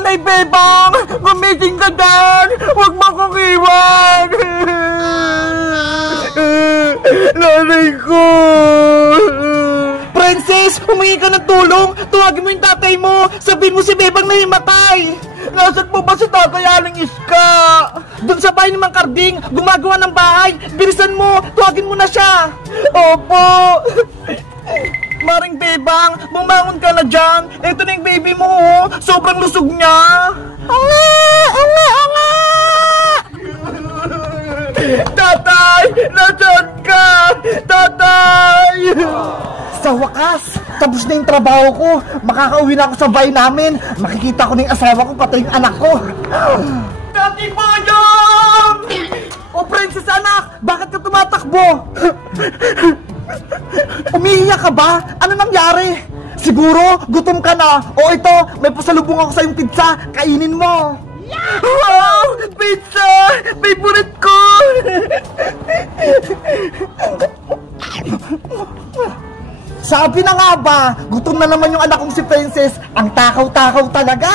Nanay Bebang, gumising ka dyan! Huwag mo akong iwan! Nanay ko! Princess, humingi ka ng tulong! Tuwagin mo yung tatay mo! Sabihin mo si Bebang na himatay! Nasaan po ba si Tatay Aling Iska? Doon sa bahay ni Mang Karding, gumagawa ng bahay! Bilisan mo! Tuwagin mo na siya! Opo! Maring Bebang, bumangon ka na dyan! Ito na yung baby mo, oh! Sobrang lusog niya! Anga! Tatay! Nasaan ka? Tatay! Sa wakas, tapos na yung trabaho ko. Makakauwi na ako sa bahay namin. Makikita ko na yung asawa ko, pati yung anak ko. Tati Boyong! O princess anak, bakit ka tumatakbo? Umiiyak ka ba? Ano nangyari? Siguro, gutom ka na. O ito, may pasalubong ako sa yung pizza. Kainin mo. Wow! Pizza! Favorite ko! Sabi na nga ba, gutom na naman yung anak kong si Princess. Ang takaw-takaw talaga.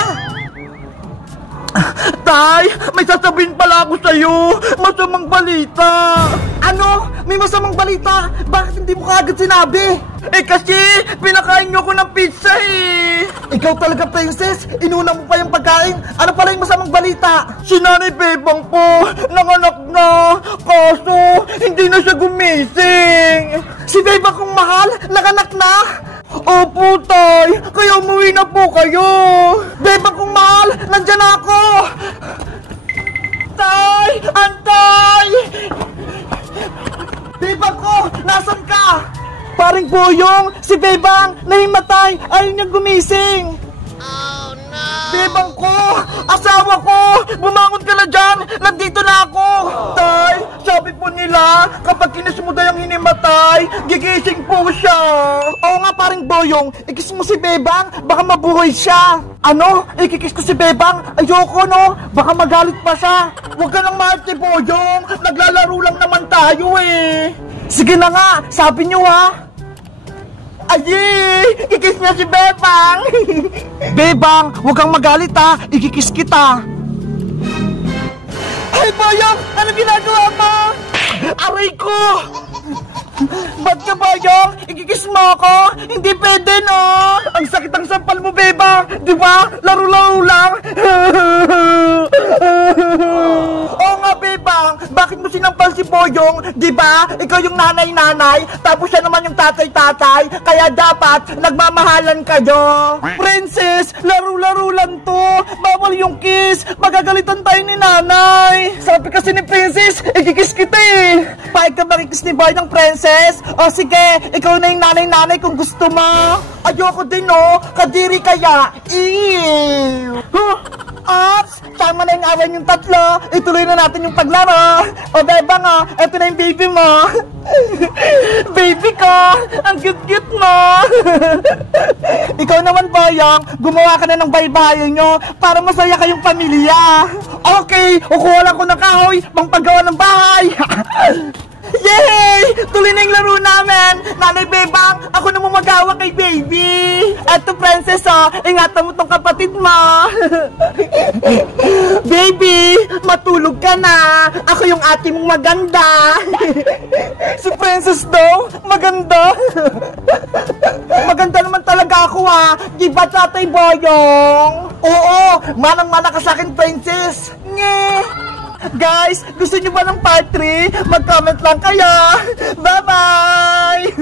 Tay, may sasabihin pala ako sa'yo. Masamang balita. Ano? May masamang balita? Bakit hindi mo kaagad sinabi? Kasi pinakain niyo ko ng pizza eh. Ikaw talaga, Princess. Inuna mo pa yung pagkain. Ano pala yung masamang balita? Si Nanay Bebang po, nanganak na. Kaso, hindi na siya gumising. Si Bebang kong mahal, nanganak na? Opo, Tay. Kaya umuwi na po kayo. Bebang kong mahal, nandyan ako. Tay! Antay! Bebang ko, nasan ka? Paring Boyong, si Bebang nahimatay, ayaw niya gumising. Oh no! Bebang ko, asawa ko, bumangon ka na dyan, nandito na ako. Tay, sabi po nila, kapag kinis mo daw yung hinimatay, gigising po siya. Oo nga paring Boyong, ikis mo si Bebang, baka mabuhay siya. Ano? Ikikis ko si Bebang? Ayoko no, baka magalit pa siya. Huwag ka nang mahal si Boyong, naglalaro lang naman tayo eh. Sige na nga, sabi niyo ha. Ayy! Ikis niya si Bebang! Bebang, huwag kang magalit ha! Ikikis kita! Ay, Boyong! Ano ginagawa mo? Aray ko! Ba't ka, Boyong? Ikikis mo ako? Hindi pwede, no? Ang sakit ang sampal mo, Bebang! Di ba? Laro-laro lang! Oo nga, Bebang! Bakit mo sinampal si Boyong? Di ba? Ikaw yung nanay-nanay, tapos siya naman yung tatay-tatay, kaya dapat nagmamahalan kayo. Princess, laro-laro lang to. Bawal yung kiss. Magagalitan tayo ni nanay. Sabi kasi ni Princess, ikikis kita eh. Paig ka makikis ni Boy ng Princess? O sige, ikaw na yung nanay-nanay kung gusto mo. Ayoko din no, kadiri kaya. Ew. Ops, tama na yung away yung tatlo. Ituloy na natin yung paglaro. O Bebang nga, eto na yung baby mo. Baby ko, ang cute-cute mo. Ikaw naman, Boyong, gumawa ka na ng baybayin nyo para masaya kayong pamilya. Okay, kukuha lang ko ng kahoy, pangpagawa ng bahay. Yay! Tuloy na yung laro namin! Nanay Bebang, ako na magawa kay baby! Eto, Princess, oh, ingatan mo tong kapatid mo! Baby, matulog ka na! Ako yung ate mong maganda! Si Princess daw, maganda! Maganda naman talaga ako, ha! Di ba, Tatay Boyong? Oo, manang-mana ka sa akin, Princess! Nye! Guys, gusto nyo ba ng part 3? Mag-comment lang kayo! Bye-bye!